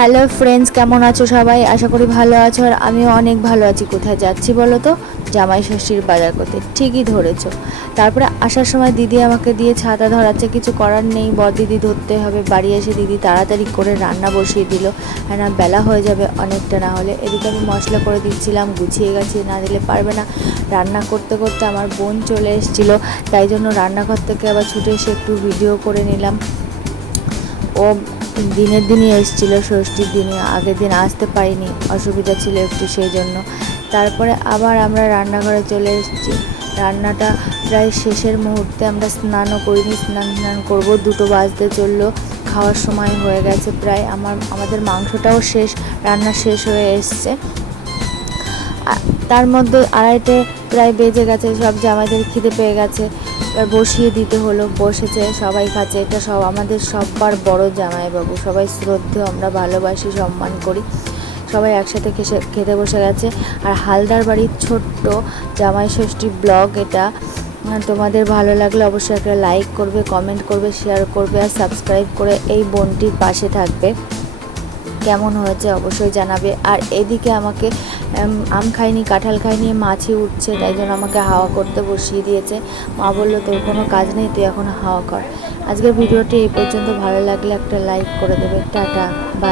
Hello friends কেমন আছো সবাই? আশা করি ভালো আছো আর আমিও অনেক ভালো আছি। কোথায় যাচ্ছি বলো তো? জামাই ষষ্ঠীর বাজার করতে। ঠিকই ধরেছো। তারপরে আসার সময় দিদি আমাকে দিয়ে ছাতা ধরাচ্ছে, কিছু করার নেই। বর দিদি ধরতে হবে, বাড়ি এসে দিদি তাড়াতাড়ি করে রান্না বসিয়ে দিল। হ্যাঁ না, বেলা হয়ে যাবে অনেকটা, না হলে এদিকে আমি মশলা করে দিচ্ছিলাম, গুছিয়ে গেছি, না দিলে পারবে না। রান্না করতে করতে আমার বোন চলে এসেছিল, তাই জন্য রান্নাঘর থেকে আবার ছুটে এসে একটু ভিডিও করে নিলাম। ও দিনের দিনই এসেছিল, ষষ্ঠীর দিনে। আগের দিন আসতে পারিনি, অসুবিধা ছিল একটু সেই জন্য। তারপরে আবার আমরা রান্নাঘরে চলে এসেছি। রান্নাটা প্রায় শেষের মুহূর্তে আমরা স্নানও করিনি, স্নান স্নান করব, দুটো বাজতে চলল, খাওয়ার সময় হয়ে গেছে প্রায়। আমার, আমাদের মাংসটাও শেষ, রান্না শেষ হয়ে এসছে। তার মধ্যে আড়াইটে প্রায় বেজে গেছে, সব জামাইদের খিদে পেয়ে গেছে। এবার বসিয়ে দিতে হলো, বসেছে, সবাই খাচ্ছে, এটা সব আমাদের সবার বড় জামাইবাবু, সবাই শ্রদ্ধেয়, আমরা ভালোবাসি, সম্মান করি, সবাই একসাথে খেসে, খেতে বসে গেছে। আর হালদার বাড়ির ছোট্ট জামাই ষষ্ঠী ব্লগ এটা তোমাদের ভালো লাগলে অবশ্যই একটা লাইক করবে, কমেন্ট করবে শেয়ার করবে, আর সাবস্ক্রাইব করে এই বোনটির পাশে থাকবে। কেমন হয়েছে অবশ্যই জানাবে। আর এদিকে আমাকে আম খাইনি, কাঁঠাল খাইনি মাছি উঠছে, তাই জন্য আমাকে হাওয়া করতে বসিয়ে দিয়েছে। মা বলল, তোর কোনো কাজ নেই, তুই এখন হাওয়া কর। আজকের ভিডিওটি এই পর্যন্ত। ভালো লাগলে একটা লাইক করে দেবে। Tata bye